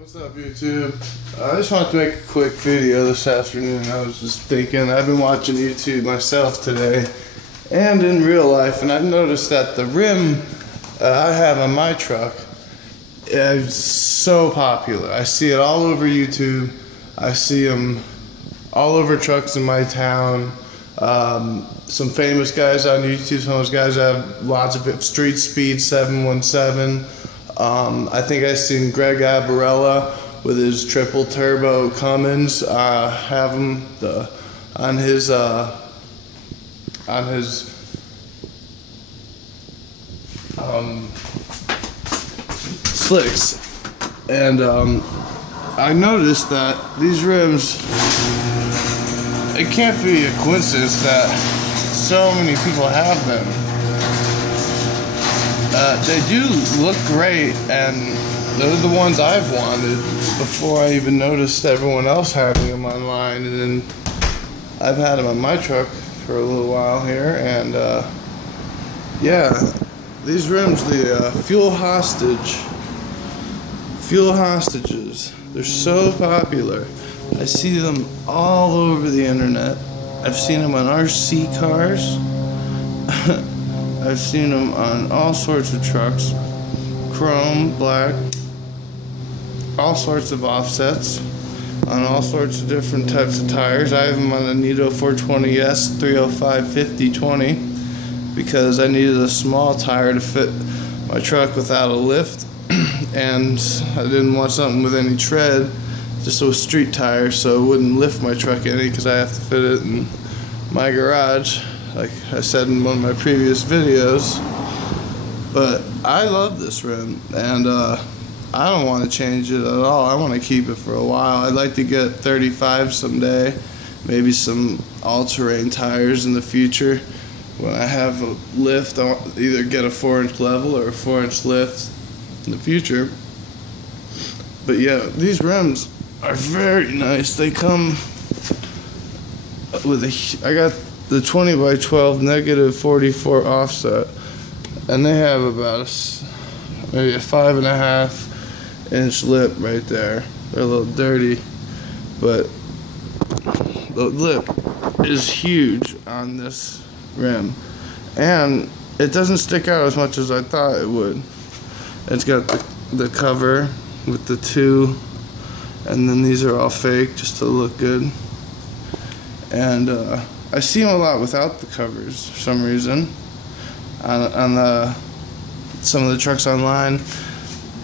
What's up, YouTube? I just wanted to make a quick video this afternoon. I was just thinking, I've been watching YouTube myself today and in real life, and I've noticed that the rim I have on my truck is so popular. I see it all over YouTube. I see them all over trucks in my town. Some famous guys on YouTube, some of those guys have lots of it. Street Speed 717. I think I've seen Greg Abarella with his triple turbo Cummins have him on his slicks, and I noticed that these rims, it can't be a coincidence that so many people have them. They do look great, and they're the ones I've wanted before I even noticed everyone else having them online. And then I've had them on my truck for a little while here, and yeah, these rims, the fuel hostages, they're so popular. I see them all over the internet. I've seen them on RC cars. I've seen them on all sorts of trucks, chrome, black, all sorts of offsets, on all sorts of different types of tires. I have them on the Nitto 420S 305 50/20 because I needed a small tire to fit my truck without a lift, and I didn't want something with any tread, just a street tire, so it wouldn't lift my truck any because I have to fit it in my garage, like I said in one of my previous videos. But I love this rim, and I don't want to change it at all. I want to keep it for a while. I'd like to get 35 someday, maybe some all-terrain tires in the future. When I have a lift, I'll either get a 4-inch level or a 4-inch lift in the future. But yeah, these rims are very nice. They come with I got the 20x12 negative 44 offset, and they have about maybe a 5.5 inch lip right there. They're a little dirty, but the lip is huge on this rim, and it doesn't stick out as much as I thought it would. It's got the cover with the two, and then these are all fake just to look good. And I see them a lot without the covers for some reason on some of the trucks online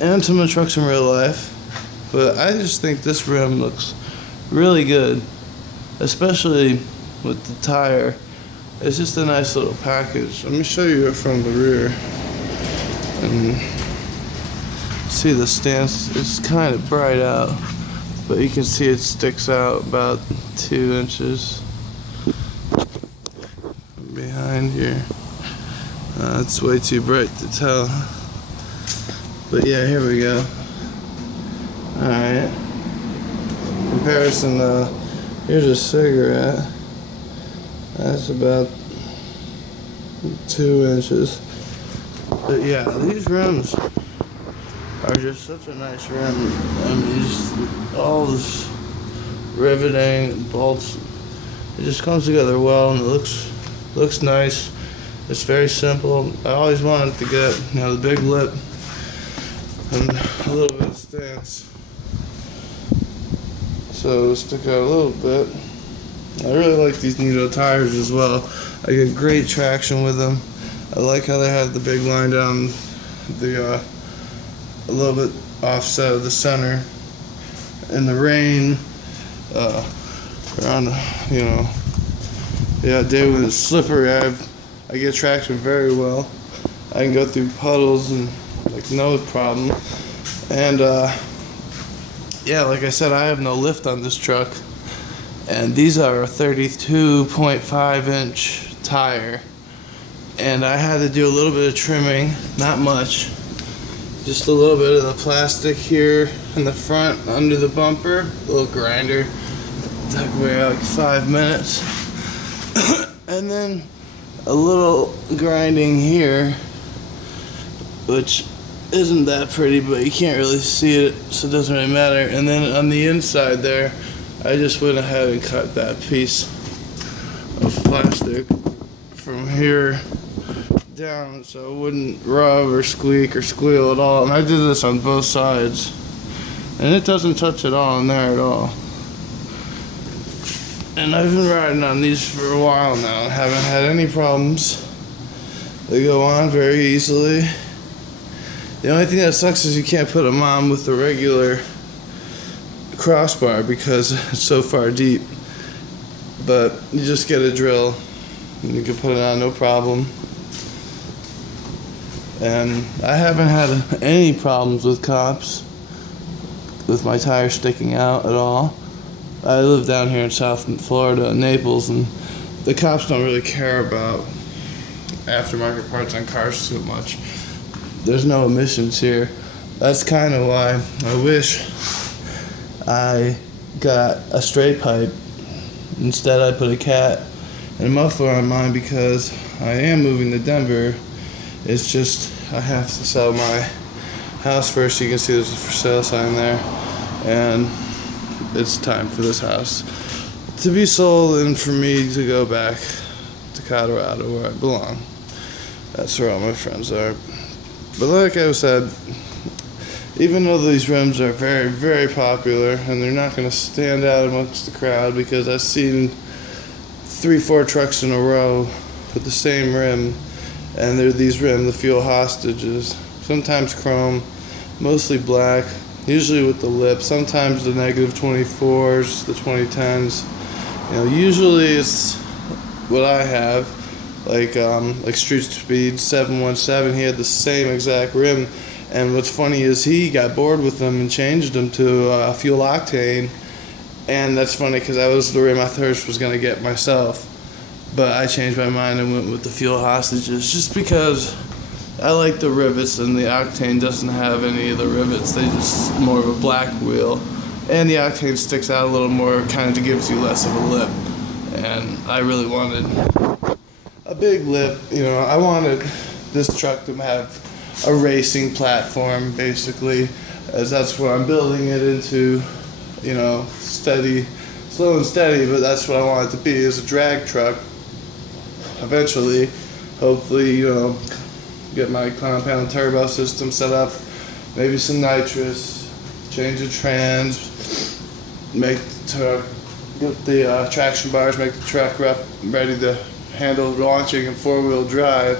and some of the trucks in real life. But I just think this rim looks really good, especially with the tire. It's just a nice little package. Let me show you it from the rear. And see the stance, it's kind of bright out, but you can see it sticks out about 2 inches behind here. It's way too bright to tell, but yeah, here we go. Alright, comparison, here's a cigarette, that's about 2 inches. But yeah, these rims are just such a nice rim. I mean, just all this riveting, bolts, it just comes together well, and it looks nice. It's very simple. I always wanted to get, the big lip and a little bit of stance, so it'll stick out a little bit. I really like these Nitto tires as well. I get great traction with them. I like how they have the big line down the a little bit offset of the center. In the rain, around, day when it's slippery, I get traction very well. I can go through puddles and no problem. And yeah, like I said, I have no lift on this truck, and these are a 32.5 inch tire, and I had to do a little bit of trimming, not much, just a little bit of the plastic here in the front under the bumper, a little grinder. Took me like 5 minutes. And then a little grinding here, which isn't that pretty, but you can't really see it, so it doesn't really matter. And then on the inside there, I just went ahead and cut that piece of plastic from here down so it wouldn't rub or squeak or squeal at all. And I did this on both sides, and it doesn't touch at all in there at all. And I've been riding on these for a while now and haven't had any problems. They go on very easily. The only thing that sucks is you can't put them on with the regular crossbar because it's so far deep. But you just get a drill and you can put it on no problem. And I haven't had any problems with cops with my tires sticking out at all. I live down here in South Florida, Naples, and the cops don't really care about aftermarket parts on cars too much. There's no emissions here. That's kind of why I wish I got a straight pipe. Instead, I put a cat and a muffler on mine because I am moving to Denver. It's just I have to sell my house first. You can see there's a for sale sign there, and it's time for this house to be sold and for me to go back to Colorado where I belong. That's where all my friends are. But like I said, even though these rims are very, very popular and they're not going to stand out amongst the crowd, because I've seen 3-4 trucks in a row with the same rim, and they're these rims, the fuel hostages. Sometimes chrome, mostly black, usually with the lip. Sometimes the negative 24s, the 2010s. You know, usually it's what I have. Like Street Speed 717, he had the same exact rim, and what's funny is he got bored with them and changed them to fuel octane, and that's funny because that was the rim I first was gonna get myself, but I changed my mind and went with the fuel hostages just because I like the rivets, and the octane doesn't have any of the rivets. They just more of a black wheel, and the octane sticks out a little more, kind of gives you less of a lip, and I really wanted a big lip. You know, I wanted this truck to have a racing platform, basically, as that's what I'm building it into. You know, steady, slow and steady, but that's what I want it to be, is a drag truck. Eventually, hopefully, you know, get my compound turbo system set up, maybe some nitrous, change the trans, make the truck, get the traction bars, make the truck ready to handle launching in 4-wheel drive.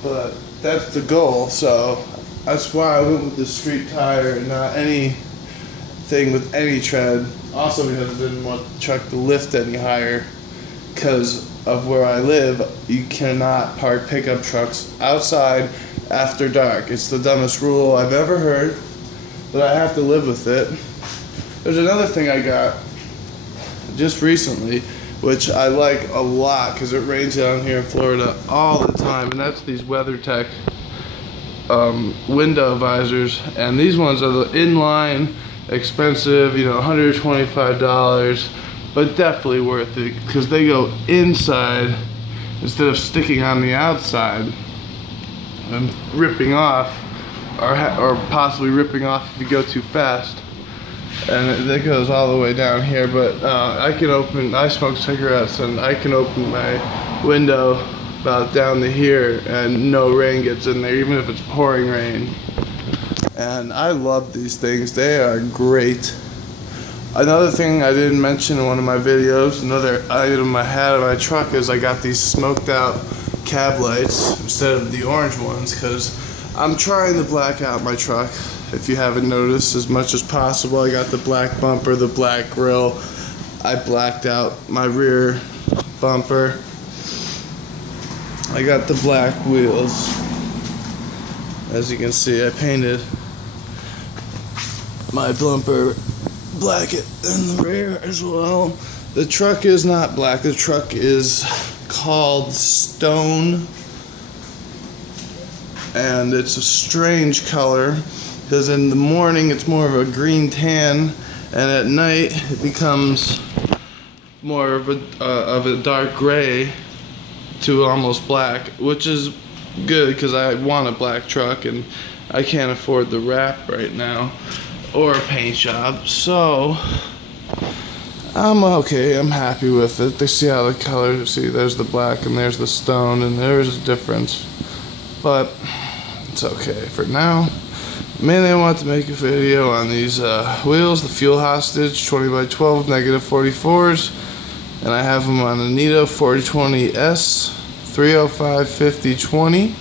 But that's the goal, so that's why I went with the street tire and not anything with any tread. Also because I didn't want the truck to lift any higher, because of where I live, you cannot park pickup trucks outside after dark. It's the dumbest rule I've ever heard, but I have to live with it. There's another thing I got just recently, which I like a lot because it rains down here in Florida all the time, and that's these WeatherTech window visors. And these ones are the inline, expensive, you know, $125, but definitely worth it because they go inside instead of sticking on the outside and ripping off, or possibly ripping off if you go too fast. And it goes all the way down here, but I smoke cigarettes, and I can open my window about down to here and no rain gets in there, even if it's pouring rain. And I love these things. They are great. Another thing I didn't mention in one of my videos, another item I had in my truck, is I got these smoked out cab lights instead of the orange ones, because I'm trying to black out my truck. If you haven't noticed, as much as possible, I got the black bumper, the black grille. I blacked out my rear bumper. I got the black wheels. As you can see, I painted my bumper black in the rear as well. The truck is not black. The truck is called Stone, and it's a strange color, because in the morning it's more of a green tan, and at night it becomes more of a dark gray to almost black, which is good because I want a black truck and I can't afford the wrap right now or a paint job. So I'm okay. I'm happy with it. They see how the colors. See, there's the black and there's the stone, and there's a difference. But it's okay for now. Mainly I want to make a video on these wheels, the Fuel Hostage 20x12 -44s, and I have them on a Nitto 4020S 305/50/20,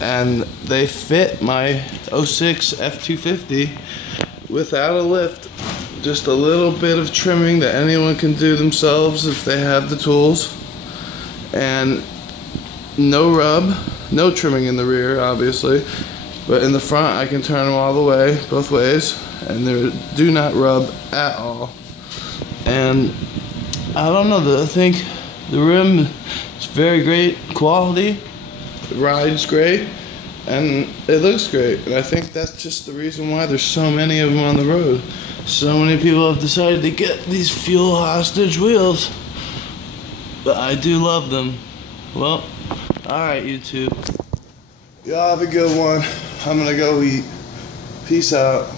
and they fit my 06 F250 without a lift. Just a little bit of trimming that anyone can do themselves if they have the tools, and no rub, no trimming in the rear obviously, but in the front I can turn them all the way, both ways, and they do not rub at all. And I don't know, I think the rim is very great quality, it rides great, and it looks great, and I think that's just the reason why there's so many of them on the road. So many people have decided to get these Fuel Hostage wheels, but I do love them. Well, alright YouTube. Y'all have a good one. I'm gonna go eat. Peace out.